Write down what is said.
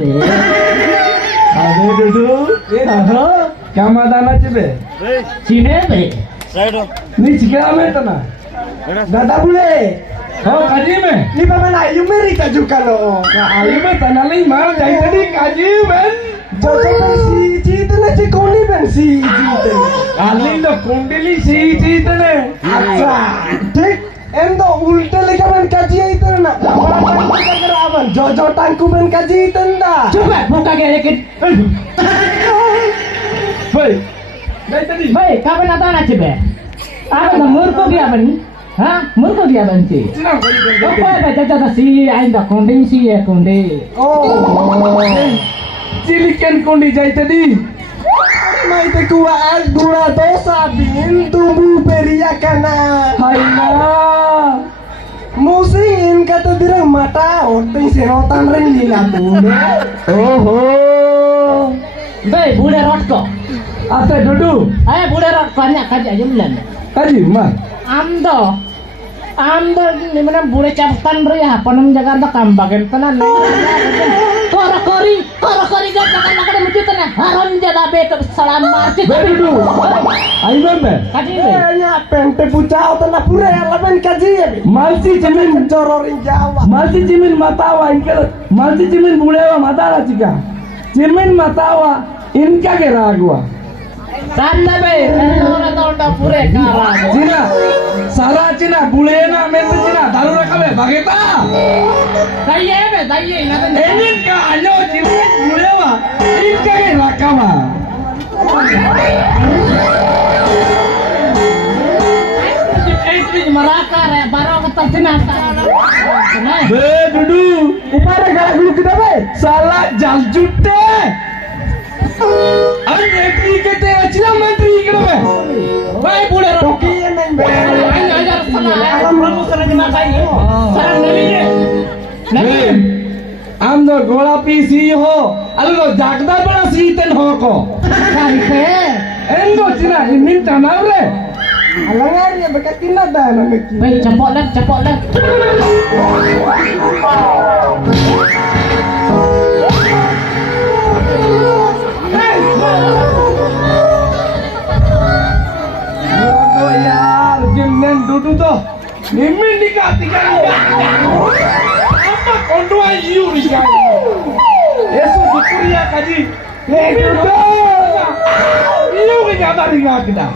be. Abe Dudu, क्या मादाना चिबे? Cine be. Knee chicken में तो ना दादा बुले हो काजी में नी पापा ना आयु में रिका जुका लो आयु में तना नहीं मार जाए तड़ी काजी में जो तो सी चीत ने चिकोनी बन सी चीत आली तो कुंडली सी चीत ने अच्छा ठीक एंदो उल्टे लेके बन काजी इतना ना करावन जो टांकू बन काजी इतना Coba buka gerekin. भाई नहीं तड़ी Baik, kapan atau anak coba? Apa tuh murko dia ban? Hah? Murko dia ban sih? चिना कोई Apa ya baca si aing dah konding sih ya konding. Oh, Cilikan kondi jai tadi. Mai te kuwa as gula dosa bin tumbuh periakana. Haina. Musingin kata dirang mata oting serotan ring lila tune. Oh. Baik, bude rot kok. Ate dudu. Ayo bude rot banyak aja jumlah. Kaji mah. Amdo ni mana bude caputan bro ya, panam Jakarta kambagen tenan. Kori gak jangan nak ada mujud tenan. Haram jada be ke selamat. Dudu. Ayo bembe. Kaji be. Nya pente pucau tanah pura laban kaji. Malsi cimin cororin Jawa. Malsi cimin matawa inka. Malsi cimin bulewa matara cika. Cimin matawa inka ke ragua. Sanda be. Orang tahu dah pura kara. Cina, salah Cina, bulena mentu Cina, daru rakabe, bageta. Daya be, daya ini. Enin ka anyo Cina bulewa, inka ke rakama. Meraka re, baru kata Cina. Be dudu, upara gara guru kita be, salah jaljute. Ayo menteri kita, Cina menteri kita be. Baik boleh Toki yang main be. Ayo ajar sana, kamu sana jemaah ini. Sarang nabi ni. Nabi. Amdo gola pisi ho, alu jagda bana siiten ho ko. Kaife. Engo Cina, ini tanah le. Alangan ya bekat tina dah nak. Baik, cepot dah. यार जिन्हें दुदू तो निम्न निकाती क्या apa kondoa iu nih Yesus syukuria kaji iu ke nyata kita